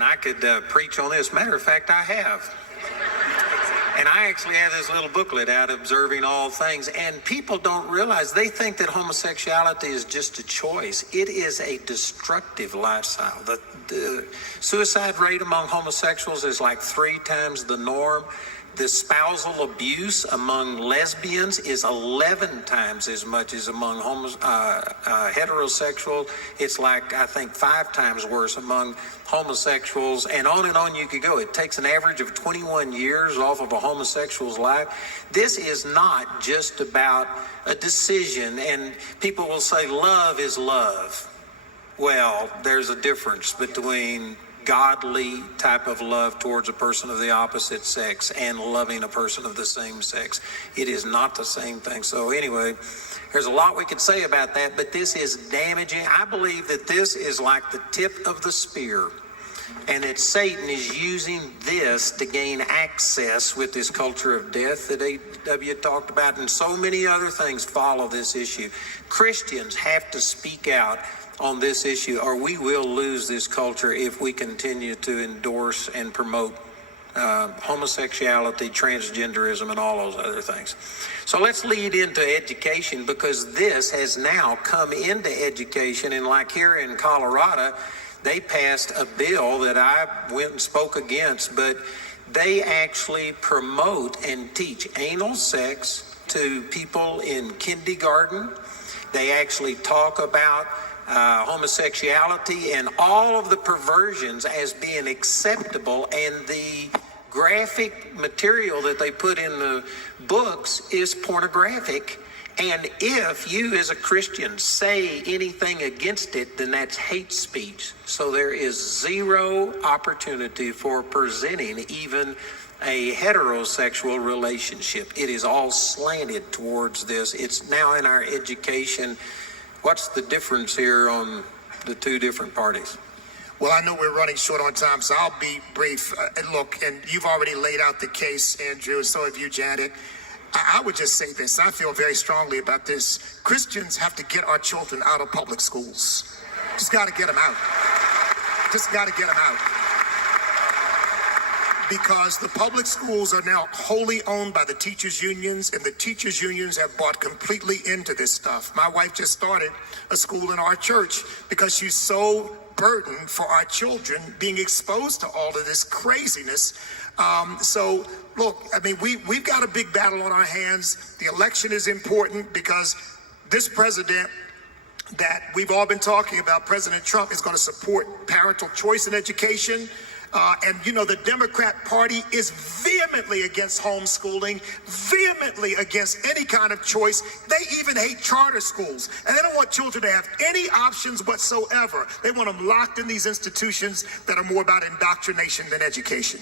man, I could preach on this. Matter of fact, I have. And I actually have this little booklet out, Observing All Things. And people don't realize, they think that homosexuality is just a choice. It is a destructive lifestyle. The suicide rate among homosexuals is like 3 times the norm. The spousal abuse among lesbians is 11 times as much as among heterosexuals. It's like, I think, 5 times worse among homosexuals, and on you could go. It takes an average of 21 years off of a homosexual's life. This is not just about a decision, and people will say love is love. Well, there's a difference between godly type of love towards a person of the opposite sex and loving a person of the same sex. It is not the same thing. So anyway, there's a lot we could say about that, but this is damaging. I believe that this is like the tip of the spear, and that Satan is using this to gain access with this culture of death that A.W. talked about, and so many other things follow this issue. Christians have to speak out on this issue, or we will lose this culture if we continue to endorse and promote homosexuality, transgenderism, and all those other things. So let's lead into education, because this has now come into education. And like here in Colorado, they passed a bill that I went and spoke against, but they actually promote and teach anal sex to people in kindergarten. They actually talk about homosexuality and all of the perversions as being acceptable, and the graphic material that they put in the books is pornographic. And if you as a Christian say anything against it, then that's hate speech. So there is zero opportunity for presenting even a heterosexual relationship. It is all slanted towards this. It's now in our education. What's the difference here on the two different parties? Well, I know we're running short on time, so I'll be brief. Look, and you've already laid out the case, Andrew, and so have you, Janet. I would just say this. I feel very strongly about this. Christians have to get our children out of public schools. Just got to get them out. Just got to get them out. Because the public schools are now wholly owned by the teachers' unions, and the teachers' unions have bought completely into this stuff. My wife just started a school in our church because she's so burdened for our children being exposed to all of this craziness. So, look, I mean, we've got a big battle on our hands. The election is important because this president that we've all been talking about, President Trump, is going to support parental choice in education. And, you know, the Democrat Party is vehemently against homeschooling, vehemently against any kind of choice. They even hate charter schools, and they don't want children to have any options whatsoever. They want them locked in these institutions that are more about indoctrination than education.